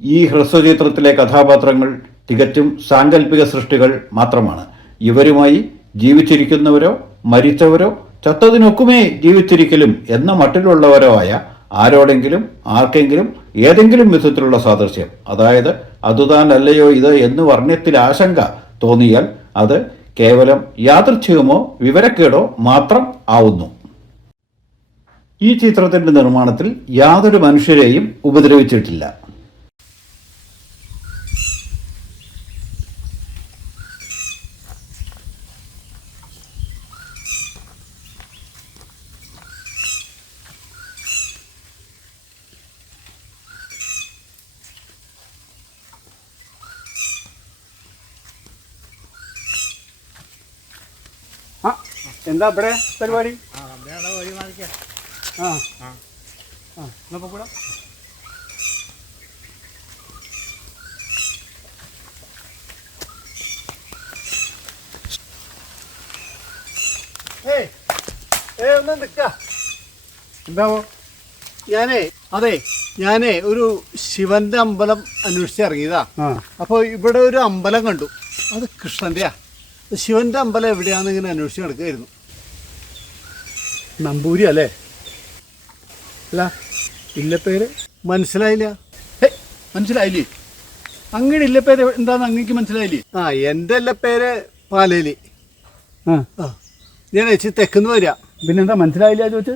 ഈ ഹ്രസ്വചിത്രത്തിലെ കഥാപാത്രങ്ങൾ തികച്ചും സാങ്കല്പിക സൃഷ്ടികൾ മാത്രമാണ്. ഇവരുമായി ജീവിച്ചിരിക്കുന്നവരോ മരിച്ചവരോ ചത്തതിനൊക്കുമേ ജീവിച്ചിരിക്കലും എന്ന മട്ടിലുള്ളവരോ ആയ ആരോടെങ്കിലും ആർക്കെങ്കിലും ഏതെങ്കിലും വിധത്തിലുള്ള സാദൃശ്യം. അതായത് അതുതാനല്ലയോ ഇത് എന്ന് വർണ്യത്തിൽ ആശങ്ക തോന്നിയാൽ അത് കേവലം യാദൃച്ഛികമോ വിവരക്കേടോ മാത്രം ആവുന്നു. ഈ ചിത്രത്തിന്റെ നിർമ്മാണത്തിൽ യാതൊരു മനുഷ്യരെയും ഉപദ്രവിച്ചിട്ടില്ല ആ എന്താ അവിടെ പരിപാടി? ആ ആ. എന്നാ എന്താവോ? ഞാനേ അതെ ഞാനേ ഒരു ശിവന്റെ അമ്പലം അന്വേഷിച്ച് ഇറങ്ങിയതാ. ആ. അപ്പോൾ ഇവിടെ ഒരു അമ്പലം കണ്ടു. അത് കൃഷ്ണന്റെയാ. ശിവന്റെ അമ്പലം എവിടെയാന്ന് ഇങ്ങനെ അന്വേഷിച്ച് നടക്കുകയായിരുന്നു നമ്പൂരി അല്ലേ? അല്ല ഇല്ല പേര് മനസ്സിലായില്ല. ഏ മനസ്സിലായില്ലേ? അങ്ങനെ പേര് എന്താന്ന് അങ്ങേക്ക് മനസ്സിലായില്ലേ? ആ എന്റെ അല്ല പേര് പാലേലി. ആ. ആ ഞാൻ ചേച്ചി തെക്കുന്ന് വരിക. പിന്നെന്താ മനസ്സിലായില്ല ചോദിച്ചു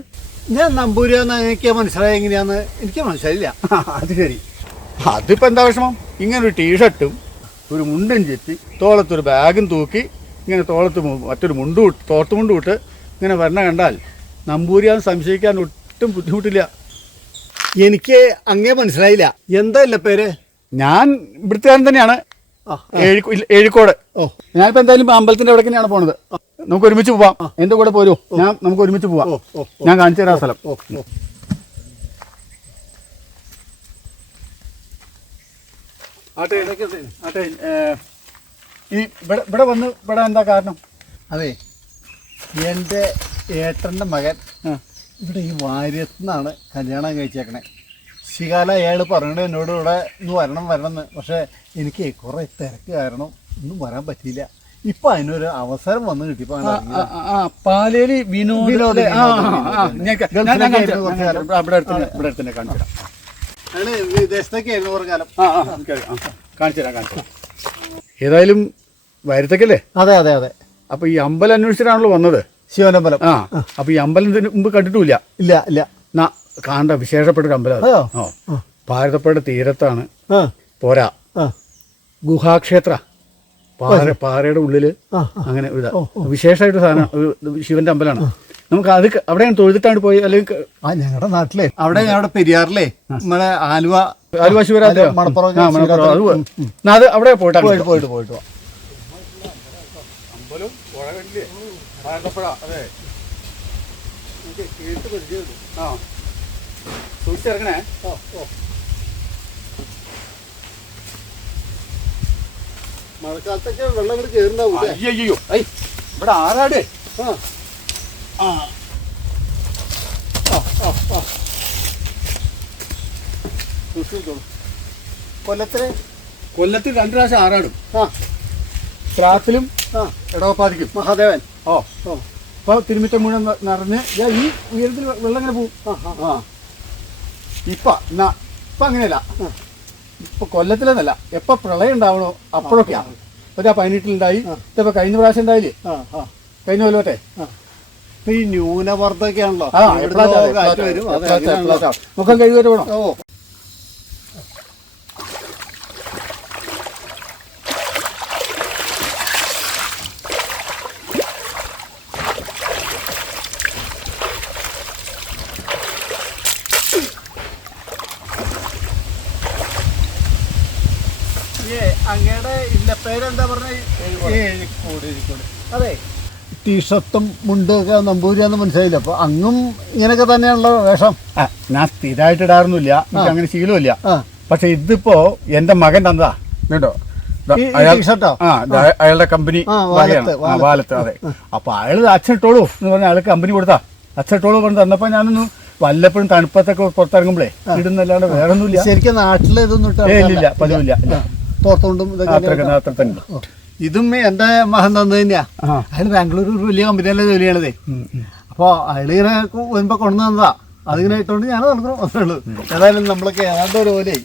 ഞാൻ നമ്പൂരിയാന്ന് എനിക്ക് മനസ്സിലായ എങ്ങനെയാന്ന് എനിക്ക് മനസ്സിലായില്ല. അത് ശരി. അതിപ്പോ എന്താ വിഷമം? ഇങ്ങനെ ഒരു ടീഷർട്ടും ഒരു മുണ്ടും ചെത്തി തോളത്തൊരു ബാഗും തൂക്കി ഇങ്ങനെ തോളത്ത് മു- മറ്റൊരു മുണ്ടു തോർത്ത് മുണ്ടു വിട്ട് ഇങ്ങനെ വരണ കണ്ടാൽ നമ്പൂരിയാൻ സംശയിക്കാൻ ഒട്ടും ബുദ്ധിമുട്ടില്ല. എനിക്ക് അങ്ങേ മനസ്സിലായില്ല. എന്താ ഇല്ല പേര്? ഞാൻ ഇവിടുത്തുകാരൻ തന്നെയാണ്. ഏഴിക്കോട്. ഓ. ഞാനിപ്പോ എന്തായാലും ഇപ്പൊ അമ്പലത്തിന്റെ അവിടെ തന്നെയാണ് പോണത്. നമുക്ക് ഒരുമിച്ച് പോവാം. എന്റെ കൂടെ പോരൂ. ഞാൻ നമുക്ക് ഒരുമിച്ച് പോവാം. ഓ ഓ ഓ. ഞാൻ കാണിച്ചു തരാം സ്ഥലം. ആട്ടെ ആട്ടെ ഈ ഇവിടെ ഇവിടെ വന്ന് ഇവിടെ എന്താ കാരണം? അതെ. എന്റെ ഏട്ടന്റെ മകൻ ഇവിടെ ഈ വാര്യത്തുനിന്നാണ് കല്യാണം കഴിച്ചേക്കണേ. ശികാല അയാൾ പറഞ്ഞത് എന്നോട് ഇവിടെ ഇന്ന് വരണം വരണം എന്ന് പക്ഷേ എനിക്ക് കുറേ തിരക്ക് കാരണം ഒന്നും വരാൻ പറ്റിയില്ല. ഇപ്പൊ അതിനൊരു അവസരം വന്നു കിട്ടി. പാലേരി വിനോദ കുറേ കാലം. കാണിച്ചു തരാം കാണിച്ചു തരാം. ഏതായാലും വരത്തക്കല്ലേ? അതെ അതെ അതെ. അപ്പൊ ഈ അമ്പലം അന്വേഷിച്ചിട്ടാണല്ലോ വന്നത്? ശിവനമ്പലം. ആ അപ്പൊ ഈ അമ്പലം ഇതിന് മുമ്പ് കണ്ടിട്ടില്ല ഇല്ല ഇല്ല. കാണേണ്ട വിശേഷപ്പെട്ട ഒരു അമ്പലം അത്. അതെയോ? ഭാരതപ്പുഴ തീരത്താണ്. പോരാ. ഗുഹാക്ഷേത്ര. പാറ പാറയുടെ ഉള്ളിൽ അങ്ങനെ ഒരു. വിശേഷമായിട്ട് സാധനം ഒരു ശിവന്റെ അമ്പലമാണ്. നമുക്ക് അത് അവിടെയാണ് തൊഴുതിട്ടാണ് പോയി അല്ലെങ്കിൽ ഞങ്ങളുടെ നാട്ടിലെ അവിടെ ഞങ്ങളുടെ പെരിയാറിലെ നമ്മളെ ആലുവ ആലുവ ശിവരാത്രി മണപ്പുറം. അത് അവിടെ പോയിട്ടാണ് പോയിട്ട് പോയിട്ട് പോയിട്ട് പുഴകല്ലേ അമ്പലം അതെ. ഭാരതപ്പുഴ അതെ ആ. സൂക്ഷിച്ചിറങ്ങണേ. ഓ, ഓ. മഴക്കാലത്തൊക്കെ വെള്ളം കൂടി കയറുണ്ടാവും അയ്യോ ഐ ഇവിടെ ആരാടേ? ആ. ആ. ആ, ആ, ആ. സൂക്ഷിച്ചോളൂ. കൊല്ലത്തിലെ കൊല്ലത്തിൽ രണ്ട് പ്രാവശ്യം ആറാടും. ആ. ശ്രാത്തിലും ഇടവപ്പാതിക്കും മഹാദേവൻ. ഓ. ഓ. അപ്പൊ തിരുമിറ്റം മുഴുവൻ നിറഞ്ഞ് ഈ ഉയരത്തിൽ വെള്ളം ഇങ്ങനെ പോവും. ആ എന്നാ ഇപ്പൊ അങ്ങനെയല്ല. ഇപ്പൊ കൊല്ലത്തിലെന്നല്ല. എപ്പോ പ്രളയം ഉണ്ടാവണോ അപ്പോഴൊക്കെയാ. ഒരു പതിനെട്ടിലുണ്ടായി. ഇതിപ്പോ കഴിഞ്ഞ പ്രാവശ്യം ഉണ്ടായില്ലേ? ആ ആ. കഴിഞ്ഞ കൊല്ലത്തെ ഇപ്പൊ ഈ ന്യൂനമർദ്ദമൊക്കെയാണല്ലോ മുഖം എവിടുന്നോ എപ്പോഴാ ചാടുക, അങ്ങയുടെ ഇല്ലപ്പേരെന്താ പറഞ്ഞ? അതെ. ടീഷർട്ടും മുണ്ടൊക്കെ നമ്പൂരിയാന്ന് മനസ്സിലായില്ല. അപ്പൊ അങ്ങും ഇങ്ങനെയൊക്കെ തന്നെയാണല്ലോ വേഷം. ആ, ഞാൻ സ്ഥിരമായിട്ട് ഇടാറൊന്നുമില്ല. എനിക്ക് അങ്ങനെ ശീലമില്ല. പക്ഷെ ഇതിപ്പോ എന്റെ മകൻ തന്നതാ. കേട്ടോ അയാളുടെ കമ്പനി. വാലത്ത്, അതെ. അപ്പൊ അയാൾ അച്ഛൻ ഇട്ടോളൂ എന്ന് പറഞ്ഞ അയാൾ കമ്പനി കൊടുത്താ. അച്ഛൻ ഇട്ടോളൂ പറഞ്ഞ് തന്നപ്പോ ഞാനൊന്ന് വല്ലപ്പോഴും തണുപ്പത്തൊക്കെ പുറത്തിറങ്ങുമ്പോഴേ ഇടുന്നല്ലാണ്ട് വേറെ ഒന്നുമില്ല ശരിക്കും നാട്ടിൽ ഇതൊന്നും ഇല്ല പതിവില്ല ഇല്ല. തോർത്തുകൊണ്ടും ഇതൊക്കെ ഇതും. എന്റെ മഹൻ തന്നത് തന്നെയാ. അയാൾ ബാംഗ്ലൂർ ഒരു വലിയ കമ്പനിയിലെ ജോലി ചെയ്യണതേ. അപ്പൊ അയാൾ ഇങ്ങനെ വരുമ്പോ കൊണ്ടു തന്നതാ അതിങ്ങനെ ഇട്ടുകൊണ്ട് ഞാൻ അത്രേ ഉള്ളൂ. ഏതായാലും നമ്മളൊക്കെ ഏതാണ്ട് ഒരു പോലെ